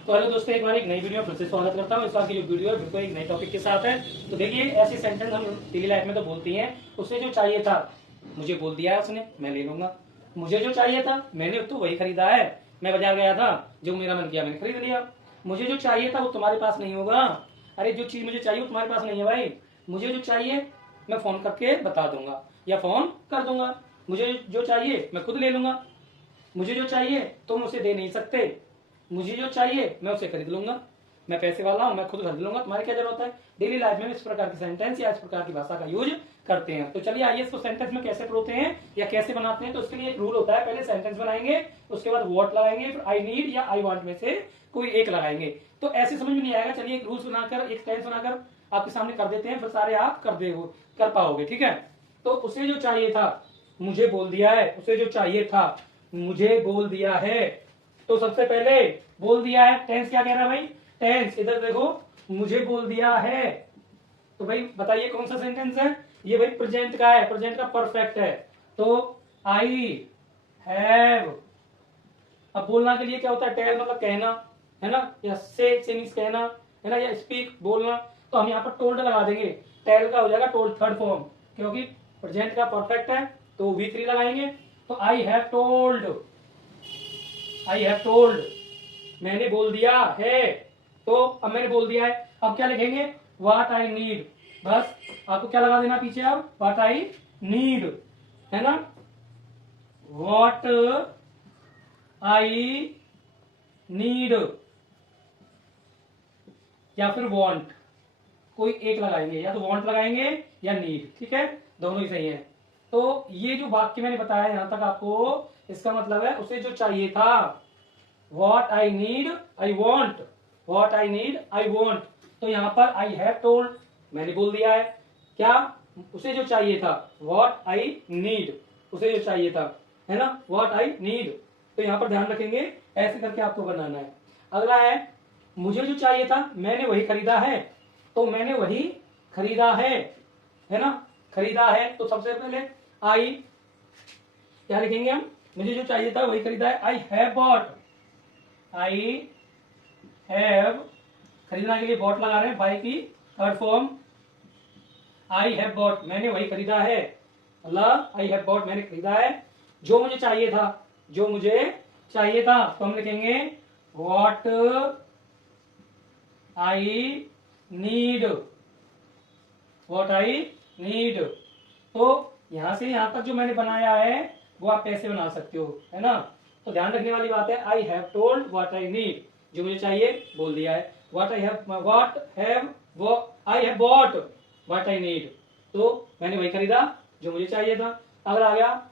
तो हेलो दोस्तों, एक बार एक नई वीडियो में फिर से स्वागत करता हूँ। इस बार की जो वीडियो है बिल्कुल एक नए टॉपिक के साथ है। तो देखिए, ऐसी सेंटेंस हम डेली लाइफ में तो बोलती हैं। उसे जो चाहिए था मुझे बोल दिया है उसने, मैं ले लूंगा। मुझे जो चाहिए था मैंने तो वही खरीदा है। मैं बाजार गया था, जो मेरा मन किया मैंने खरीद लिया। मुझे जो चाहिए था वो तुम्हारे पास नहीं होगा। अरे जो चीज मुझे चाहिए वो तुम्हारे पास नहीं है भाई। मुझे जो चाहिए मैं फोन करके बता दूंगा या फोन कर दूंगा। मुझे जो चाहिए मैं खुद ले लूंगा। मुझे जो चाहिए तुम उसे दे नहीं सकते। मुझे जो चाहिए मैं उसे खरीद लूंगा। मैं पैसे वाला हूं, मैं खुद खरीद लूंगा, तुम्हारी क्या जरूरत है। डेली लाइफ में इस प्रकार की सेंटेंस या इस प्रकार की भाषा का यूज करते हैं। तो चलिए आइए इसको सेंटेंस में कैसे पढ़ते हैं या कैसे बनाते हैं। तो उसके लिए एक रूल होता है, पहले सेंटेंस बनाएंगे, उसके बाद व्हाट लगाएंगे, फिर आई नीड या आई वांट में से कोई एक लगाएंगे। तो ऐसे समझ में नहीं आएगा। चलिए एक रूल्स बनाकर, एक टेंस बनाकर आपके सामने कर देते हैं, फिर सारे आप कर पाओगे। ठीक है। तो उसे जो चाहिए था मुझे बोल दिया है। उसे जो चाहिए था मुझे बोल दिया है। तो सबसे पहले बोल दिया है, टेंस क्या कह रहा है भाई। टेंस इधर देखो, मुझे बोल दिया है। तो भाई बताइए कौन सा सेंटेंस है ये। भाई प्रेजेंट का है, प्रेजेंट का परफेक्ट है। तो आई हैव, अब बोलना के लिए क्या होता है, टेल मतलब कहना है ना, या से मीन्स कहना है ना, या स्पीक बोलना। तो हम यहाँ पर टोल्ड लगा देंगे। टेल का हो जाएगा टोल्ड थर्ड फॉर्म, क्योंकि प्रेजेंट का परफेक्ट है तो V3 लगाएंगे। तो I have told, I have told, मैंने बोल दिया है। तो अब मैंने बोल दिया है, अब क्या लिखेंगे, व्हाट आई नीड। बस आपको क्या लगा देना पीछे, अब व्हाट आई नीड है ना, व्हाट आई नीड या फिर वांट, कोई एक लगाएंगे, या तो वांट लगाएंगे या नीड। ठीक है, दोनों ही सही है। तो ये जो वाक्य मैंने बताया यहां तक आपको, इसका मतलब है उसे जो चाहिए था, what I need I want, what I need I want. तो यहां पर आई हैव टोल्ड, मैंने बोल दिया है क्या, उसे जो चाहिए था, व्हाट आई नीड, उसे जो चाहिए था है ना, व्हाट आई नीड। तो यहां पर ध्यान रखेंगे, ऐसे करके आपको बनाना है। अगला है, मुझे जो चाहिए था मैंने वही खरीदा है। तो मैंने वही खरीदा है ना, खरीदा है। तो सबसे पहले आई क्या लिखेंगे हम, मुझे जो चाहिए था वही खरीदा है। I have bought, I have, खरीदना के लिए बॉट लगा रहे हैं, बाई की third form. I have bought, मैंने वही खरीदा है, मतलब आई हैव बॉट, मैंने खरीदा है जो मुझे चाहिए था। जो मुझे चाहिए था तो हम लिखेंगे what I need, what I need. तो यहां से यहां तक जो मैंने बनाया है वो आप कैसे बना सकते हो, है ना। तो ध्यान रखने वाली बात है, I have told what I need, जो मुझे चाहिए बोल दिया है। व्हाट आई हैव वो I have bought what I need, तो मैंने वही खरीदा जो मुझे चाहिए था। अगर आ गया,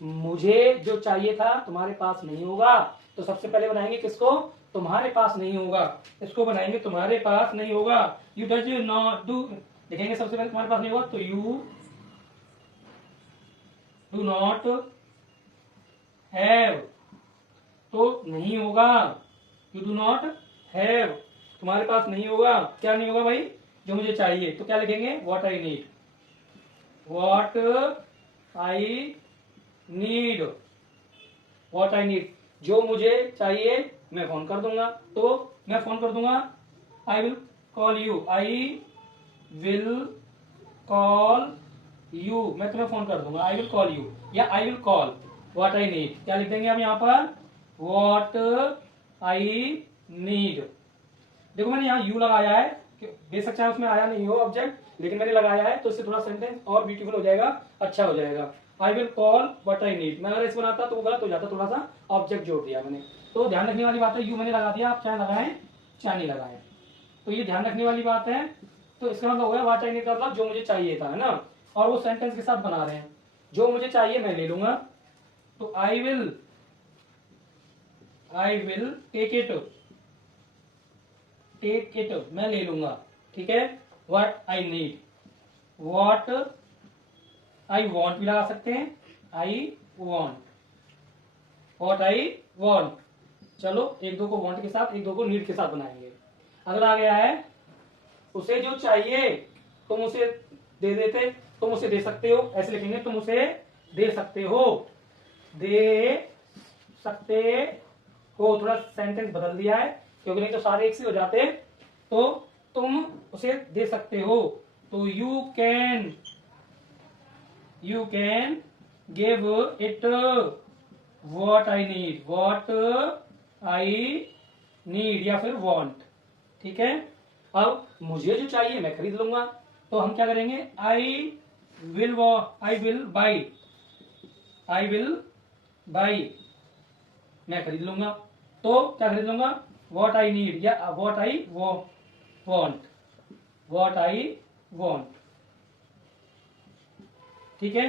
मुझे जो चाहिए था तुम्हारे पास नहीं होगा। तो सबसे पहले बनाएंगे किसको, तुम्हारे पास नहीं होगा, इसको बनाएंगे तुम्हारे पास नहीं होगा। You does you not do, देखेंगे सबसे पहले तुम्हारे पास नहीं होगा तो यू डू नॉट हैव, तो नहीं होगा, यू डू नॉट हैव, तुम्हारे पास नहीं होगा। क्या नहीं होगा भाई, जो मुझे चाहिए। तो क्या लिखेंगे, what I need, what I need, what I need, जो मुझे चाहिए मैं फोन कर दूंगा। तो मैं फोन कर दूंगा, I will call you, I will call you, मैं तुम्हें फोन कर दूंगा, आई विल कॉल यू या I will call what I need. क्या लिख देंगे हम यहाँ पर, व्हाट आई नीड। देखो मैंने यहाँ यू लगाया है, बेशक चाहे उसमें आया नहीं हो ऑब्जेक्ट, लेकिन मैंने लगाया है तो इससे थोड़ा सेंटेंस और ब्यूटीफुल हो जाएगा, अच्छा हो जाएगा। I will call what I need, मैं अगर इस बनाता तो वो गलत हो जाता, थोड़ा सा ऑब्जेक्ट जोड़ दिया मैंने। तो ध्यान रखने वाली बात है, यू मैंने लगा दिया, आप चाहे लगाएं चाहे नहीं लगाएं, तो ये ध्यान रखने वाली बात है। तो इसका मतलब हो गया व्हाट आई नीड का मतलब जो मुझे चाहिए था, है ना। और वो सेंटेंस के साथ बना रहे हैं, जो मुझे चाहिए मैं ले लूंगा। तो आई विल टेक इट, मैं ले लूंगा। ठीक है, what I need, what I want भी लगा सकते हैं, I want, what I want. चलो एक दो को वॉन्ट के साथ, एक दो को नीड के साथ बनाएंगे। अगला आ गया है, उसे जो चाहिए तुम उसे दे देते, तुम उसे दे सकते हो, ऐसे लिखेंगे, तुम उसे दे सकते हो, दे सकते हो। थोड़ा सेंटेंस बदल दिया है, क्योंकि नहीं तो सारे एक से हो जाते। तो तुम उसे दे सकते हो, तो you can give it what I need या फिर वांट। ठीक है, अब मुझे जो चाहिए मैं खरीद लूंगा, तो हम क्या करेंगे, आई विल बाई, मैं खरीद लूंगा। तो क्या खरीद लूंगा, व्हाट आई नीड या व्हाट आई वॉन्ट। ठीक है,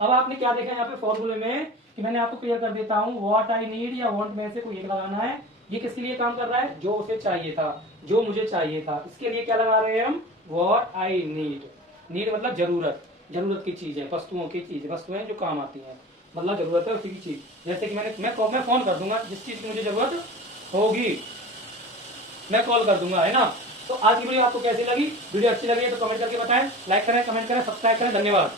अब आपने क्या देखा यहाँ पे फॉर्मूले में कि मैंने आपको क्लियर कर देता हूं, व्हाट आई नीड या वांट में से कोई एक लगाना है। ये किसके लिए काम कर रहा है, जो उसे चाहिए था, जो मुझे चाहिए था, इसके लिए क्या लगा रहे हैं हम, व्हाट आई नीड मतलब जरूरत की चीज है, वस्तुओं की चीज, वस्तुएं जो काम आती हैं, मतलब जरूरत है उसी की चीज। जैसे कि मैं फोन कर दूंगा, जिस चीज की मुझे जरूरत होगी मैं कॉल कर दूंगा, है ना। तो आज की वीडियो आपको कैसी लगी, वीडियो अच्छी लगी है तो कमेंट करके बताएं, लाइक करें, कमेंट करें, सब्सक्राइब करें। धन्यवाद।